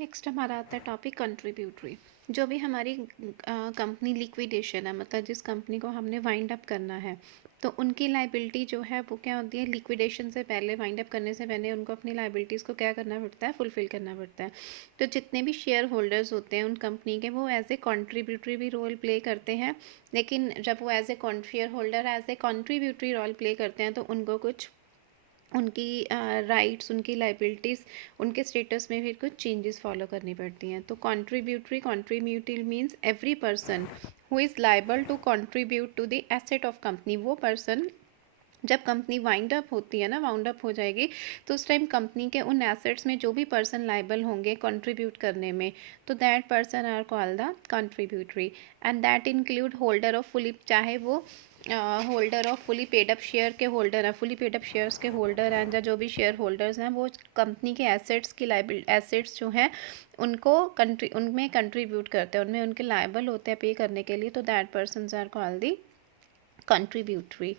Next हमारा आता है टॉपिक कंट्रीब्यूटरी। जो भी हमारी कंपनी लिक्विडेशन है, मतलब जिस कंपनी को हमने वाइंड अप करना है, तो उनकी लाइबिलिटी जो है वो क्या होती है, लिक्विडेशन से पहले, वाइंड अप करने से पहले उनको अपनी लाइबिलिटीज़ को क्या करना पड़ता है, फुलफिल करना पड़ता है। तो जितने भी शेयर होल्डर्स होते हैं उन कंपनी के, वो एज ए कंट्रीब्यूटरी भी रोल प्ले करते हैं। लेकिन जब वो as a shareholder as a contributory role play करते हैं तो उनको कुछ उनकी राइट्स, उनकी लाइबिलिटीज़, उनके स्टेटस में फिर कुछ चेंजेस फॉलो करनी पड़ती हैं। तो contributory means every person who is liable to contribute to the asset of company. वो पर्सन, जब कंपनी वाइंड अप होती है ना, वाउंड अप हो जाएगी, तो उस टाइम कंपनी के उन एसेट्स में जो भी पर्सन लाइबल होंगे कंट्रीब्यूट करने में, तो that person are called the contributory. And that include holder of fully, चाहे वो holder of fully paid up share के होल्डर हैं, फुली पेड अप शेयर्स के होल्डर हैं, या जो भी शेयर होल्डर्स हैं वो कंपनी के एसेट्स की एसेट्स जो हैं उनको उनमें कंट्रीब्यूट करते हैं, उनमें उनके लाइबल होते हैं पे करने के लिए, तो that persons are called the contributory.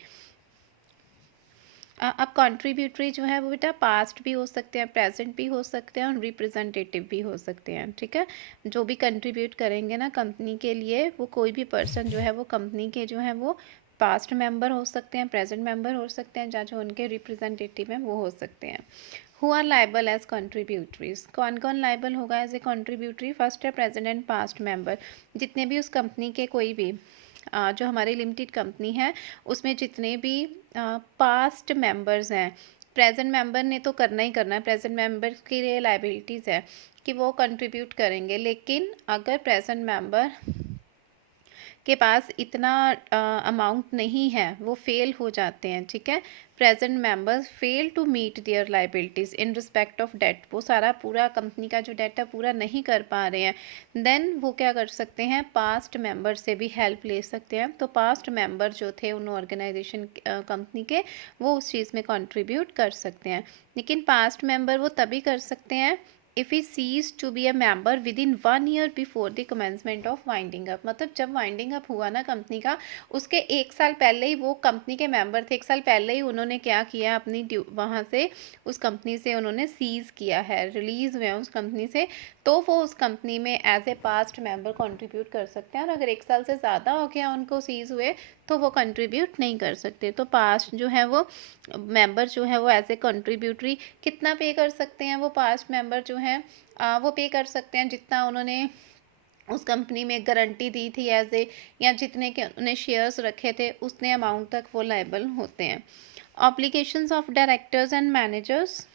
अब कंट्रीब्यूटरी जो है वो बेटा पास्ट भी हो सकते हैं, प्रेजेंट भी हो सकते हैं और रिप्रेजेंटेटिव भी हो सकते हैं। ठीक है, जो भी कंट्रीब्यूट करेंगे ना कंपनी के लिए, वो कोई भी पर्सन जो है वो कंपनी के जो है वो पास्ट मेंबर हो सकते हैं, प्रेजेंट मेंबर हो सकते हैं, या जो उनके रिप्रेजेंटेटिव हैं वो हो सकते हैं। हु आर लाइबल एज कंट्रीब्यूटरीज, कौन कौन लाइबल होगा एज ए कंट्रीब्यूटरी? फर्स्ट है प्रेजेंट एंड पास्ट मेंबर। जितने भी उस कंपनी के कोई भी जो हमारी लिमिटेड कंपनी है उसमें जितने भी पास्ट मेंबर्स हैं, प्रेजेंट मेंबर ने तो करना ही करना है, प्रेजेंट मेंबर के लिए लाइबिलिटीज़ है कि वो कंट्रीब्यूट करेंगे। लेकिन अगर प्रेजेंट मेंबर के पास इतना अमाउंट नहीं है, वो फेल हो जाते हैं, ठीक है, present members fail to meet their liabilities in respect of debt, वो सारा पूरा कंपनी का जो डेट है पूरा नहीं कर पा रहे हैं, देन वो क्या कर सकते हैं, पास्ट मेंबर से भी हेल्प ले सकते हैं। तो पास्ट मेंबर जो थे उन ऑर्गेनाइजेशन कंपनी के, वो उस चीज़ में कंट्रीब्यूट कर सकते हैं। लेकिन पास्ट मेंबर वो तभी कर सकते हैं if he cease to be a member within 1 year before the commencement of winding up. मतलब जब वाइंडिंग अप हुआ ना कंपनी का, उसके 1 साल पहले ही वो कंपनी के मेंबर थे, 1 साल पहले ही उन्होंने क्या किया, अपनी वहाँ से, उस कंपनी से उन्होंने सीज किया है, रिलीज हुए हैं उस कंपनी से, तो वो उस कंपनी में as a past member contribute कर सकते हैं। और अगर 1 साल से ज़्यादा हो गया उनको सीज हुए, तो वो कंट्रीब्यूट नहीं कर सकते। तो पास्ट जो है वो मेंबर जो है वो एज ए कंट्रीब्यूटरी कितना पे कर सकते हैं, वो पास्ट मेंबर जो हैं वो पे कर सकते हैं जितना उन्होंने उस कंपनी में गारंटी दी थी एज ए, या जितने के उन्होंने शेयर्स रखे थे उतने अमाउंट तक वो लाइबल होते हैं। Obligations of directors and managers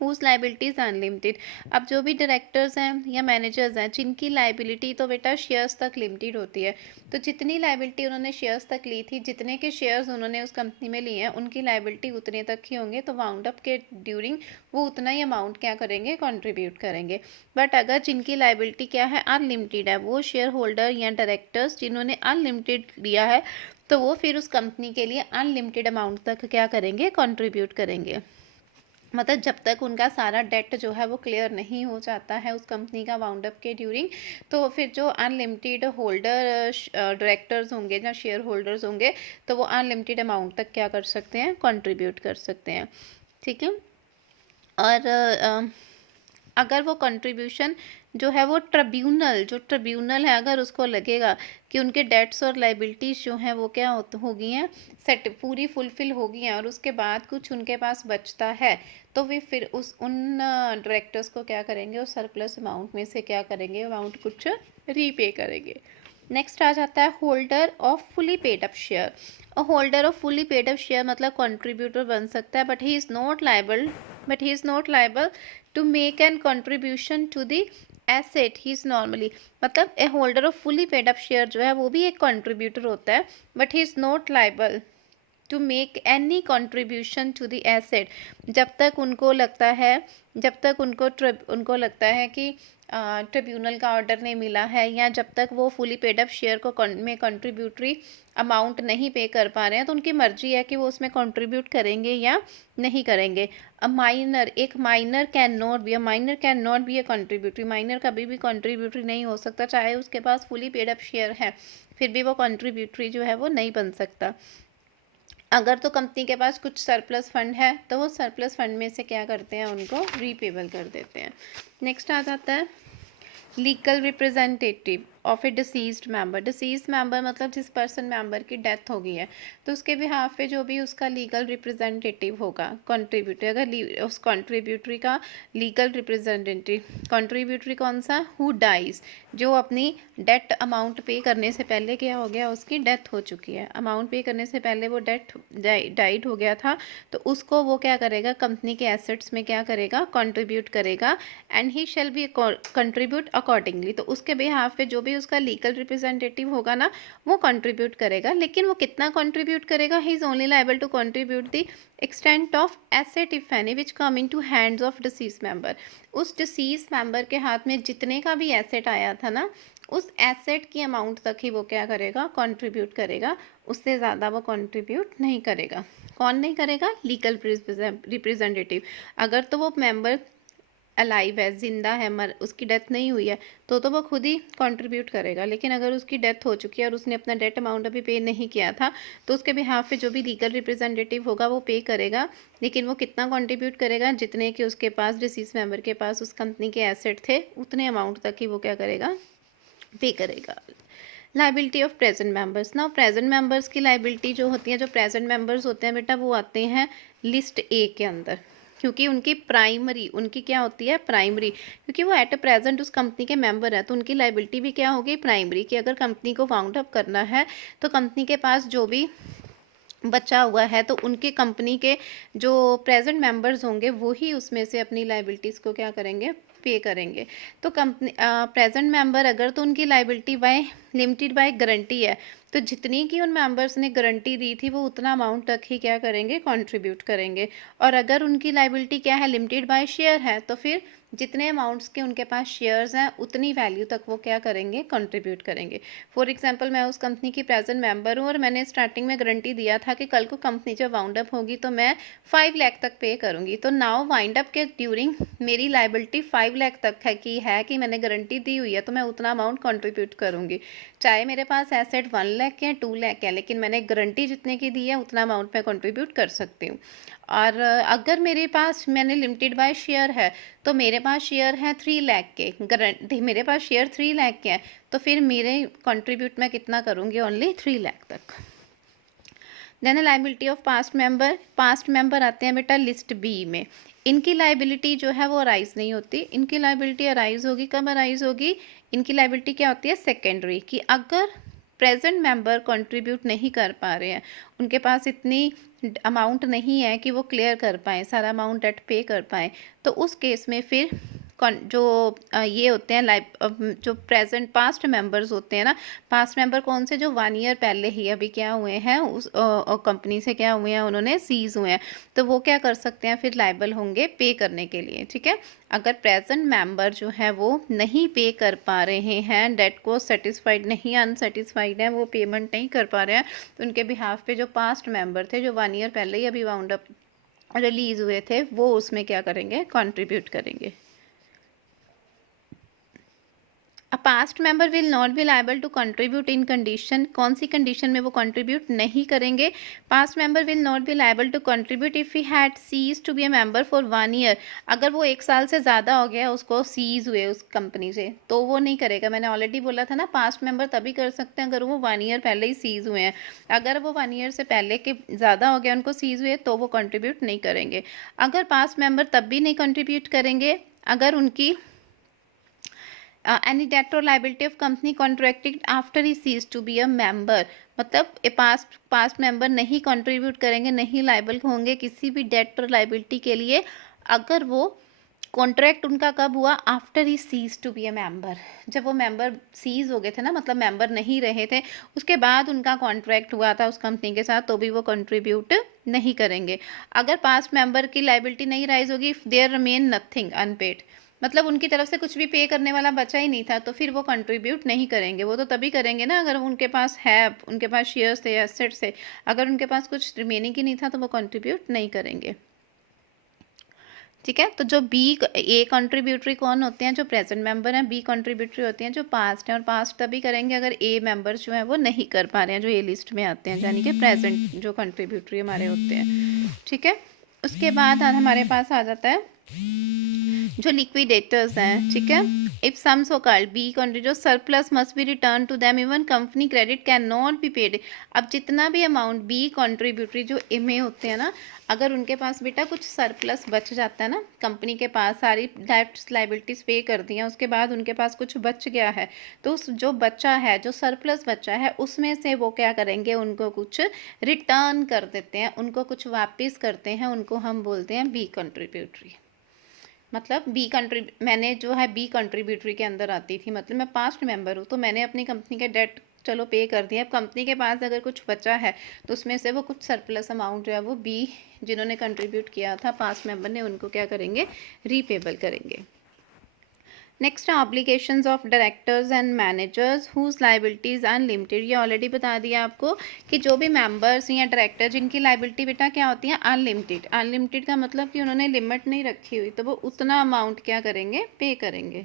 whose liabilities unlimited. अब जो भी डायरेक्टर्स हैं या मैनेजर्स हैं जिनकी लाइबिलिटी तो बेटा शेयर्स तक लिमिटेड होती है, तो जितनी लाइबिलिटी उन्होंने शेयर्स तक ली थी, जितने के शेयर्स उन्होंने उस कंपनी में लिए हैं, उनकी लाइबिलिटी उतने तक ही होंगे। तो वाउंड अप के ड्यूरिंग वो उतना ही अमाउंट क्या करेंगे, कंट्रीब्यूट करेंगे। बट अगर जिनकी लाइबिलिटी क्या है, अनलिमिटेड है, वो शेयर होल्डर या डायरेक्टर्स जिन्होंने अनलिमिटेड लिया है, तो वो फिर उस कंपनी के लिए अनलिमिटेड अमाउंट तक क्या करेंगे, कंट्रीब्यूट करेंगे। मतलब जब तक उनका सारा डेट जो है वो क्लियर नहीं हो जाता है उस कंपनी का वाउंड अप के ड्यूरिंग, तो फिर जो अनलिमिटेड होल्डर डायरेक्टर्स होंगे या शेयर होल्डर्स होंगे, तो वो अनलिमिटेड अमाउंट तक क्या कर सकते हैं, कंट्रीब्यूट कर सकते हैं। ठीक है, और अगर वो कंट्रीब्यूशन जो है वो ट्रिब्यूनल है, अगर उसको लगेगा कि उनके डेट्स और लाइबिलिटीज़ जो हैं वो क्या हो गई हैं, सेट पूरी फुलफिल हो गई हैं, और उसके बाद कुछ उनके पास बचता है, तो वे फिर उन डायरेक्टर्स को क्या करेंगे, उस सरप्लस अमाउंट में से क्या करेंगे, अमाउंट कुछ रीपे करेंगे। नेक्स्ट आ जाता है holder of fully paid up share. Holder of fully paid up share मतलब कंट्रीब्यूटर बन सकता है, but he is not liable to make an contribution to the asset he is normally. मतलब a holder of fully paid up share जो है वो भी एक कंट्रीब्यूटर होता है, but he is not liable to make any contribution to the asset. जब तक उनको लगता है कि ट्रिब्यूनल का ऑर्डर नहीं मिला है, या जब तक वो फुली पेड अप शेयर को में कंट्रीब्यूटरी अमाउंट नहीं पे कर पा रहे हैं, तो उनकी मर्जी है कि वो उसमें कंट्रीब्यूट करेंगे या नहीं करेंगे। एक minor can not B A contributory. Minor कभी भी कंट्रीब्यूटरी नहीं हो सकता, चाहे उसके पास फुली पेड अप शेयर है, फिर भी वो कंट्रीब्यूटरी जो है वो नहीं बन सकता। अगर तो कंपनी के पास कुछ सरप्लस फंड है तो वो सरप्लस फंड में से क्या करते हैं, उनको रीपेबल कर देते हैं। नेक्स्ट आ जाता है legal representative of A deceased member. Deceased member मतलब जिस पर्सन मेंबर की डेथ हो गई है तो उसके बिहाफ पे जो भी उसका लीगल रिप्रेजेंटेटिव होगा, कंट्रीब्यूटरी, अगर उस कंट्रीब्यूटरी का लीगल रिप्रेजेंटेटिव, कंट्रीब्यूटरी कौन सा, हु डाइज, जो अपनी डेट अमाउंट पे करने से पहले क्या हो गया, उसकी डेथ हो चुकी है, अमाउंट पे करने से पहले वो डेथ डाइड हो गया था, तो उसको वो क्या करेगा, कंपनी के एसेट्स में क्या करेगा, कंट्रीब्यूट करेगा, and he shall be contribute accordingly. तो उसके बिहाफ पे जो भी उसका लीगल रिप्रेजेंटेटिव होगा ना, वो कंट्रीब्यूट करेगा, लेकिन वो कितना कंट्रीब्यूट करेगा, he is only liable to contribute the extent of asset if any which come into hands of deceased member. उस डिसीज मेंबर के हाथ में जितने का भी एसेट आया था ना, उस एसेट की अमाउंट तक ही वो क्या करेगा, कंट्रीब्यूट करेगा, उससे ज़्यादा वो कंट्रीब्यूट नहीं करेगा। कौन नहीं करेगा, लीगल रिप्रेजेंटेटिव। अगर तो वो मेंबर अलाइव है, जिंदा है, मर उसकी डेथ नहीं हुई है, तो वो खुद ही कंट्रीब्यूट करेगा, लेकिन अगर उसकी डेथ हो चुकी है और उसने अपना डेट अमाउंट अभी पे नहीं किया था तो उसके बिहाफ पे जो भी लीगल रिप्रेजेंटेटिव होगा वो पे करेगा, लेकिन वो कितना कंट्रीब्यूट करेगा, जितने कि उसके पास, डिसीज मेंबर के पास उस कंपनी के एसेट थे, उतने अमाउंट तक ही वो क्या करेगा, पे करेगा। Liability of present members. Now present members की लाइबिलिटी जो होती है, जो प्रेजेंट मेंबर्स होते हैं बेटा, वो आते हैं लिस्ट ए के अंदर, क्योंकि उनकी प्राइमरी, उनकी क्या होती है, प्राइमरी, क्योंकि वो एट ए प्रेजेंट उस कंपनी के मेंबर है, तो उनकी लाइबिलिटी भी क्या होगी, प्राइमरी, कि अगर कंपनी को वाउंड अप करना है तो कंपनी के पास जो भी बचा हुआ है तो उनके कंपनी के जो प्रेजेंट मेंबर्स होंगे वो ही उसमें से अपनी लाइबिलिटीज़ को क्या करेंगे, पे करेंगे। तो कंपनी प्रेजेंट मेंबर अगर तो उनकी liability by limited by guarantee है, तो जितनी की उन मेंबर्स ने गारंटी दी थी वो उतना अमाउंट तक ही क्या करेंगे, कंट्रीब्यूट करेंगे। और अगर उनकी लाइबिलिटी क्या है, लिमिटेड बाय शेयर है, तो फिर जितने अमाउंट्स के उनके पास शेयर्स हैं उतनी वैल्यू तक वो क्या करेंगे, कंट्रीब्यूट करेंगे। फॉर एग्जांपल मैं उस कंपनी की प्रेजेंट मेंबर हूँ और मैंने स्टार्टिंग में गारंटी दिया था कि कल को कंपनी जब वाउंड अप होगी तो मैं 5 लाख तक पे करूँगी, तो नाउ वाइंड अप के ड्यूरिंग मेरी लाइबिलिटी 5 लाख तक है कि मैंने गारंटी दी हुई है, तो मैं उतना अमाउंट कंट्रीब्यूट करूँगी, चाहे मेरे पास एसेट 1 लाख के 2 लाख के, लेकिन मैंने गारंटी जितने की दी है उतना अमाउंट मैं कंट्रीब्यूट कर सकती हूँ। और अगर मेरे पास, मैंने लिमिटेड बाय शेयर है, तो मेरे पास शेयर है 3 लाख के, गारंटी मेरे पास शेयर 3 लाख के हैं, तो फिर मेरे कंट्रीब्यूट मैं कितना करूँगी, ओनली 3 लाख तक। Then liability of past member. Past member आते हैं बेटा लिस्ट बी में। इनकी लाइबिलिटी जो है वो अराइज नहीं होती, इनकी लाइबिलिटी अराइज होगी, कब अराइज होगी, इनकी लाइबिलिटी क्या होती है, सेकेंडरी, कि अगर प्रेजेंट मेंबर कंट्रीब्यूट नहीं कर पा रहे हैं, उनके पास इतनी अमाउंट नहीं है कि वो क्लियर कर पाएँ, सारा अमाउंट डेट पे कर पाएँ, तो उस केस में फिर जो ये होते हैं जो प्रेजेंट पास्ट मेंबर्स होते हैं ना, पास्ट मेंबर कौन से, जो 1 ईयर पहले ही अभी क्या हुए हैं, उस कंपनी से क्या हुए हैं, उन्होंने सीज हुए हैं, तो वो क्या कर सकते हैं, फिर लायबल होंगे पे करने के लिए। ठीक है, अगर प्रेजेंट मेंबर जो है वो नहीं पे कर पा रहे हैं, डेट को सेटिस्फाइड नहीं, अनसेटिस्फाइड है, वो पेमेंट नहीं कर पा रहे हैं, तो उनके बिहाफ पे जो पास्ट मेंबर थे, जो 1 ईयर पहले ही अभी वाउंड अप रिलीज हुए थे, वो उसमें क्या करेंगे, कंट्रीब्यूट करेंगे। A past member will not be liable to contribute in condition, कौन सी कंडीशन में वो कंट्रीब्यूट नहीं करेंगे, past member will not be liable to contribute if he had cease to be a member for 1 year. अगर वो 1 साल से ज़्यादा हो गया उसको सीज हुए उस कंपनी से, तो वो नहीं करेगा। मैंने ऑलरेडी बोला था ना, पास्ट मेंबर तभी कर सकते हैं अगर वो 1 ईयर पहले ही सीज हुए हैं, अगर वो 1 ईयर से पहले के ज़्यादा हो गया उनको सीज हुए, तो वो कंट्रीब्यूट नहीं करेंगे। अगर पास्ट मेंबर तब भी नहीं कंट्रीब्यूट करेंगे अगर उनकी any debt or liability of company contracted after he ceased to be a member, मतलब पास्ट मेंबर नहीं कंट्रीब्यूट करेंगे, नहीं लाइबल होंगे किसी भी डेट और लाइबिलिटी के लिए अगर वो कॉन्ट्रैक्ट उनका कब हुआ, after he cease to be a member, जब वो मेंबर सीज हो गए थे ना, मतलब मेंबर नहीं रहे थे, उसके बाद उनका कॉन्ट्रैक्ट हुआ था उस कंपनी के साथ, तो भी वो कंट्रीब्यूट नहीं करेंगे। अगर पास्ट मेंबर की लाइबिलिटी नहीं राइज होगी, if there remain nothing unpaid, मतलब उनकी तरफ से कुछ भी पे करने वाला बचा ही नहीं था, तो फिर वो कंट्रीब्यूट नहीं करेंगे। वो तो तभी करेंगे ना अगर उनके पास है, उनके पास शेयर्स थे, एसेट्स थे, अगर उनके पास कुछ रिमेनिंग ही नहीं था तो वो कंट्रीब्यूट नहीं करेंगे। ठीक है। तो जो बी ए कंट्रीब्यूटरी कौन होते हैं, जो प्रेजेंट मेंबर हैं, बी कंट्रीब्यूटरी होते हैं जो पास्ट हैं, और पास्ट तभी करेंगे अगर ए मेंबर्स जो हैं वो नहीं कर पा रहे हैं, जो ए लिस्ट में आते हैं, यानी कि प्रेजेंट जो कंट्रीब्यूटरी हमारे होते हैं। ठीक है। उसके बाद हमारे पास आ जाता है जो लिक्विडेटर्स हैं। ठीक है। If some so called be country जो surplus must be return to them even company credit can not be paid. अब जितना भी अमाउंट बी कंट्रीब्यूटरी जो में होते हैं ना, अगर उनके पास बेटा कुछ सरप्लस बच जाता है ना, कंपनी के पास सारी डेट्स लाइबिलिटीज पे कर दी हैं, उसके बाद उनके पास कुछ बच गया है, तो उस जो बचा है, जो सरप्लस बचा है, उसमें से वो क्या करेंगे, उनको कुछ रिटर्न कर देते हैं, उनको कुछ वापस करते हैं, उनको हम बोलते हैं बी कंट्रीब्यूटरी। मतलब बी कंट्री मैंने जो है बी कंट्रीब्यूटरी के अंदर आती थी, मतलब मैं पास्ट मेंबर हूँ, तो मैंने अपनी कंपनी के डेट चलो पे कर दिया। अब कंपनी के पास अगर कुछ बचा है तो उसमें से वो कुछ सरप्लस अमाउंट जो है वो बी जिन्होंने कंट्रीब्यूट किया था पास्ट मेंबर ने, उनको क्या करेंगे, रीपेबल करेंगे। नेक्स्ट है obligations of directors and managers whose liabilities unlimited. ये ऑलरेडी बता दिया आपको कि जो भी मेंबर्स या डायरेक्टर जिनकी लाइबिलिटी बेटा क्या होती है, अनलिमिटेड। अनलिमिटेड का मतलब कि उन्होंने लिमिट नहीं रखी हुई, तो वो उतना अमाउंट क्या करेंगे, पे करेंगे।